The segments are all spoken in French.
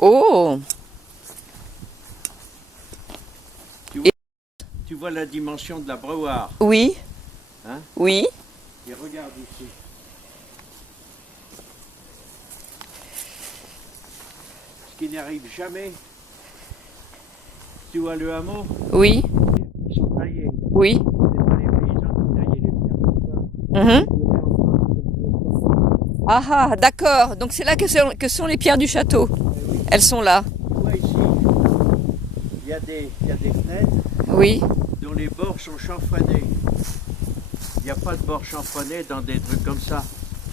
Oh! Tu vois la dimension de la breuoire, Oui, hein? oui. Et regarde ici. Ce qui n'arrive jamais. Tu vois le hameau? Oui, Ils sont taillés. oui. C'est pas les paysans qui taillaient les pierres comme ça. Mhm. Tu verras en Ah ah, d'accord. Donc c'est là que sont les pierres du château. oui. Elles sont là. Tu vois ici, il y a des fenêtres Oui. dont les bords sont chanfreinés. Il n'y a pas de bords chanfreinés dans des trucs comme ça.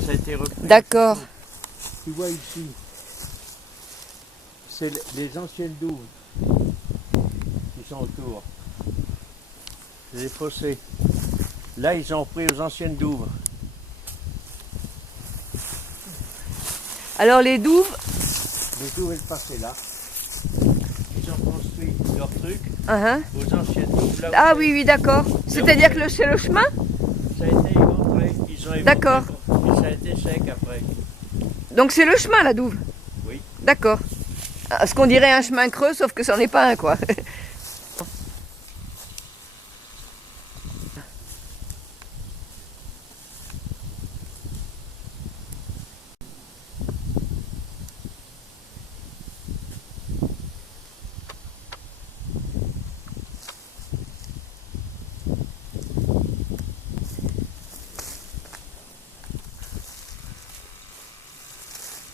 Ça a été repris. D'accord. Tu vois ici, c'est les anciennes douves qui sont autour. C'est des fossés. Là, ils ont repris aux anciennes douves. Alors les douves. Les douves, elles passaient là. Ils ont construit leur truc Uh-huh. aux anciennes douves. Là où Ah c'est- oui, oui, d'accord. C'est-à-dire que c'est le chemin? Ça a été éventré. Ils ont éventré. D'accord. Et ça a été sec après. Donc c'est le chemin la douve. Oui. D'accord. Ah, ce qu'on dirait un chemin creux, sauf que c'en est pas un, quoi.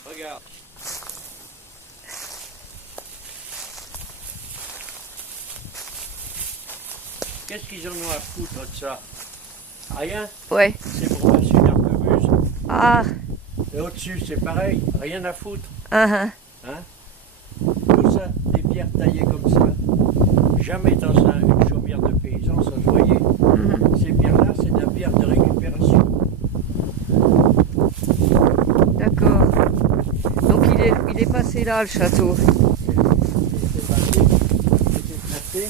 Regarde. Qu'est-ce qu'ils en ont à foutre de ça? Rien. Ouais. C'est pour passer une arquebuse. Ah, Et au-dessus, c'est pareil. Rien à foutre. uh-huh. Hein? Tout ça, des pierres taillées comme ça. Jamais dans une chaumière de paysan, ça se voyait. Mhm. Ces pierres-là, c'est de la pierre de récupération. D'accord. Donc il est passé là, le château. C'est tracé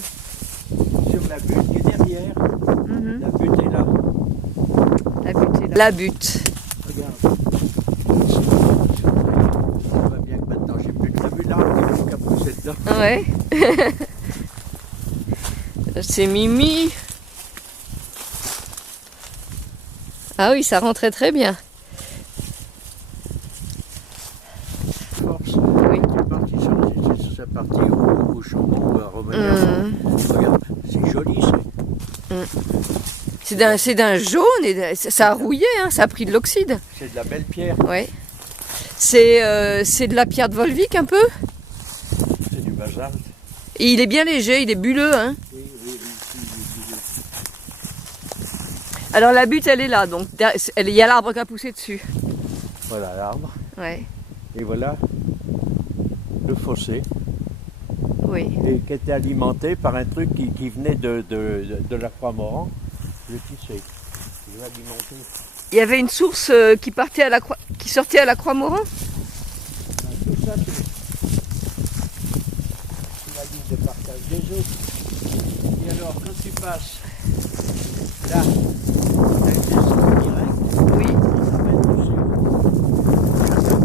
sur la butte qui est derrière. Mhm. La butte est là. La butte est là. La butte. Regarde. Ça va bien que maintenant j'ai plus de vue là, il faut qu'à pousser dedans. Ouais. C'est Mimi. Ah oui, ça rentrait très bien. Force. Oui. C'est parti sur sa partie au chambon ou à revenir. Regarde, c'est joli ça. C'est d'un jaune et ça a rouillé, hein, ça a pris de l'oxyde. C'est de la belle pierre. Ouais. C'est de la pierre de Volvic un peu. C'est du basalte. Et il est bien léger, il est bulleux, hein. Oui, oui, oui, Alors la butte, elle est là, donc il y a l'arbre qui a poussé dessus. Voilà l'arbre. Ouais. Et voilà le fossé. Oui. Et qui était alimenté par un truc qui venait de la Croix-Moran, le tissé. Il est alimenté. Il y avait une source qui sortait à la Croix-Moran. Tout ça, c'est la ligne de partage des eaux. Et alors, quand tu passes là, tu as une descente directe, Oui. on s'appelle dessus.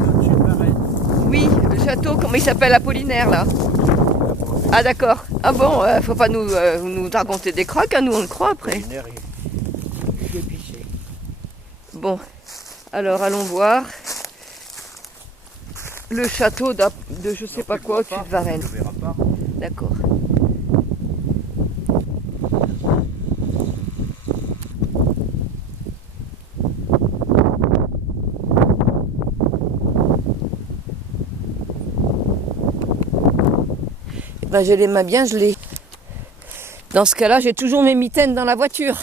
Quand tu t'arrêtes, Oui, le château, comment il s'appelle, Apollinaire, là. Ah d'accord. Ah bon, faut pas nous raconter des crocs, hein, nous on le croit après. il est épicé. Bon, alors allons voir le château de je sais pas quoi au-dessus de Varennes. Tu ne verras pas. D'accord. Eh ben, j'ai les mains bien gelées. Dans ce cas-là, j'ai toujours mes mitaines dans la voiture.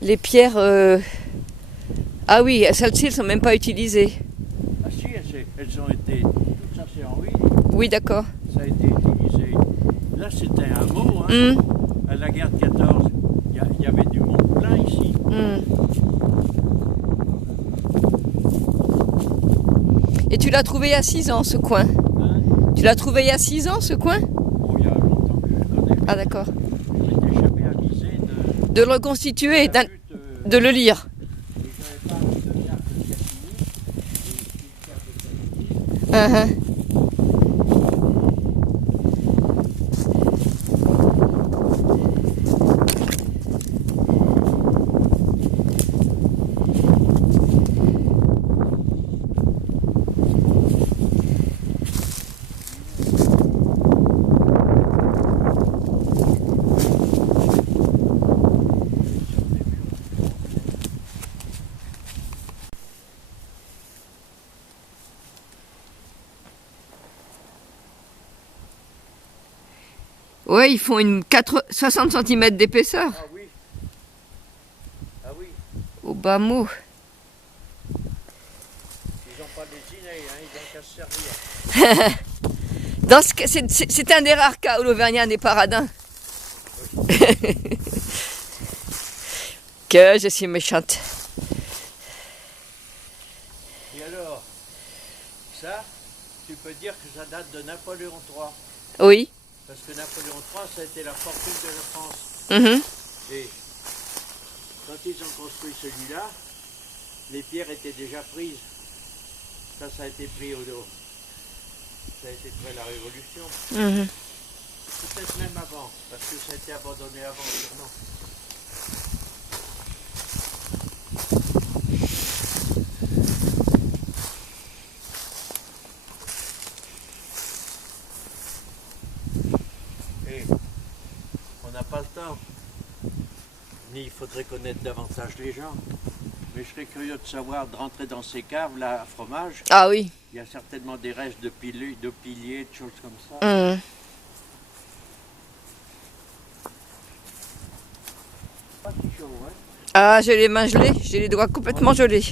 Les pierres... Ah oui, celles-ci, elles ne sont même pas utilisées. Ah si, elles ont été... Tout ça c'est en ruine. Oui, d'accord. Ça a été utilisé. Là c'était un hameau, hein. À la guerre de 14, il y avait du monde plein ici. tu l'as trouvé il y a 6 ans, ce coin. Hein? Tu l'as trouvé il y a 6 ans, ce coin? Oh, il y a longtemps que je le connais. Ah d'accord. Je m'étais jamais avisé De le reconstituer, de la butte, de le lire. et j'avais pas de carte de Cassini, et une carte de Cassini. Ouais, ils font une 60 cm d'épaisseur. Ah oui. Ah oui. Au bas mot. Ils n'ont pas des innées, hein, ils n'ont qu'à se servir. Dans c'est un des rares cas où l'Auvergnat n'est pas radin. Que je suis méchante. Et alors, ça, tu peux dire que ça date de Napoléon III. Oui. Parce que Napoléon III, ça a été la fortune de la France. Mhm. Et quand ils ont construit celui-là, les pierres étaient déjà prises. Ça a été pris au dos. Ça a été après la Révolution. Mhm. Peut-être même avant, parce que ça a été abandonné avant, sûrement. Et on n'a pas le temps. Ni il faudrait connaître davantage les gens. Mais je serais curieux de savoir, de rentrer dans ces caves là à fromage. Ah oui. Il y a certainement des restes de piliers, de choses comme ça. Mhm. Pas si chaud, hein? Ah, j'ai les mains gelées, j'ai les doigts complètement gelés.